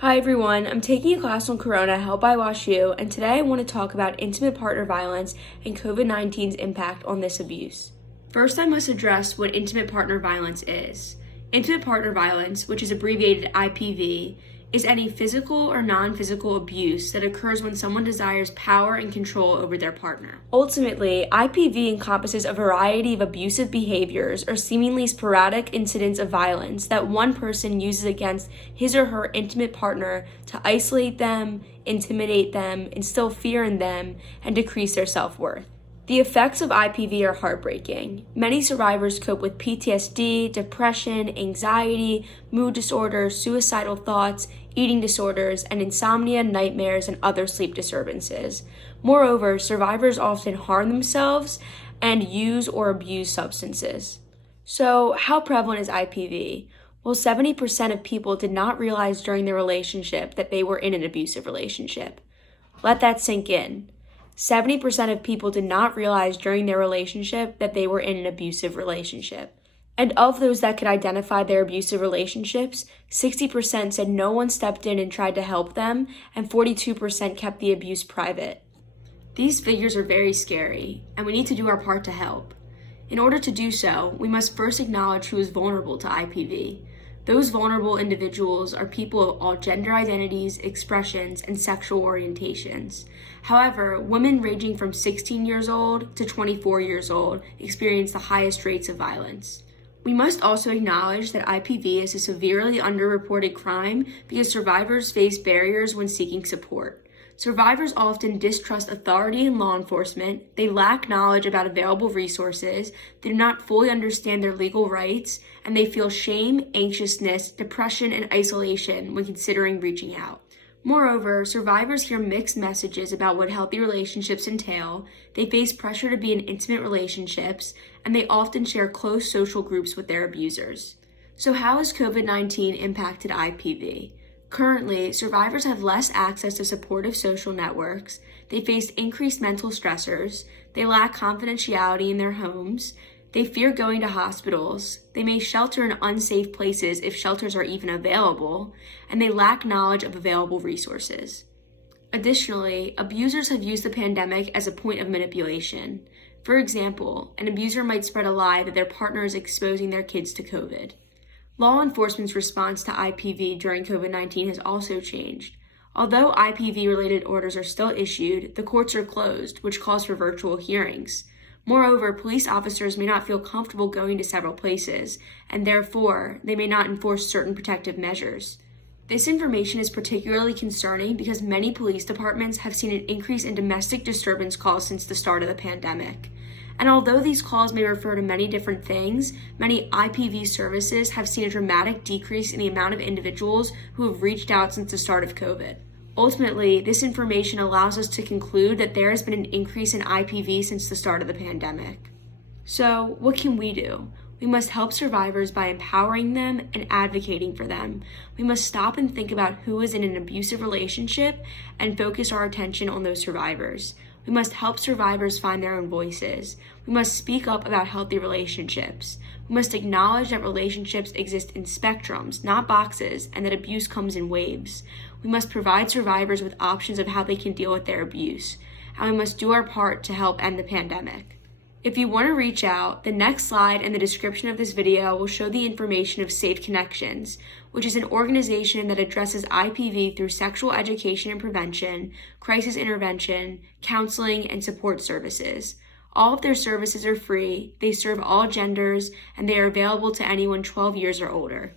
Hi everyone, I'm taking a class on Corona held by WashU, and today I want to talk about intimate partner violence and COVID-19's impact on this abuse. First, I must address what intimate partner violence is. Intimate partner violence, which is abbreviated IPV, is any physical or non-physical abuse that occurs when someone desires power and control over their partner. Ultimately, IPV encompasses a variety of abusive behaviors or seemingly sporadic incidents of violence that one person uses against his or her intimate partner to isolate them, intimidate them, instill fear in them, and decrease their self-worth. The effects of IPV are heartbreaking. Many survivors cope with PTSD, depression, anxiety, mood disorders, suicidal thoughts, eating disorders, and insomnia, nightmares, and other sleep disturbances. Moreover, survivors often harm themselves and use or abuse substances. So, how prevalent is IPV? Well, 70% of people did not realize during their relationship that they were in an abusive relationship. Let that sink in. 70% of people did not realize during their relationship that they were in an abusive relationship. And of those that could identify their abusive relationships, 60% said no one stepped in and tried to help them, and 42% kept the abuse private. These figures are very scary, and we need to do our part to help. In order to do so, we must first acknowledge who is vulnerable to IPV. Those vulnerable individuals are people of all gender identities, expressions, and sexual orientations. However, women ranging from 16 years old to 24 years old experience the highest rates of violence. We must also acknowledge that IPV is a severely underreported crime because survivors face barriers when seeking support. Survivors often distrust authority and law enforcement, they lack knowledge about available resources, they do not fully understand their legal rights, and they feel shame, anxiousness, depression, and isolation when considering reaching out. Moreover, survivors hear mixed messages about what healthy relationships entail, they face pressure to be in intimate relationships, and they often share close social groups with their abusers. So how has COVID-19 impacted IPV? Currently, survivors have less access to supportive social networks, they face increased mental stressors, they lack confidentiality in their homes, they fear going to hospitals, they may shelter in unsafe places if shelters are even available, and they lack knowledge of available resources. Additionally, abusers have used the pandemic as a point of manipulation. For example, an abuser might spread a lie that their partner is exposing their kids to COVID. Law enforcement's response to IPV during COVID-19 has also changed. Although IPV-related orders are still issued, the courts are closed, which calls for virtual hearings. Moreover, police officers may not feel comfortable going to several places, and therefore, they may not enforce certain protective measures. This information is particularly concerning because many police departments have seen an increase in domestic disturbance calls since the start of the pandemic. And although these calls may refer to many different things, many IPV services have seen a dramatic decrease in the amount of individuals who have reached out since the start of COVID. Ultimately, this information allows us to conclude that there has been an increase in IPV since the start of the pandemic. So, what can we do? We must help survivors by empowering them and advocating for them. We must stop and think about who is in an abusive relationship and focus our attention on those survivors. We must help survivors find their own voices. We must speak up about healthy relationships. We must acknowledge that relationships exist in spectrums, not boxes, and that abuse comes in waves. We must provide survivors with options of how they can deal with their abuse. And we must do our part to help end the pandemic. If you want to reach out, the next slide and the description of this video will show the information of Safe Connections, which is an organization that addresses IPV through sexual education and prevention, crisis intervention, counseling, and support services. All of their services are free, they serve all genders, and they are available to anyone 12 years or older.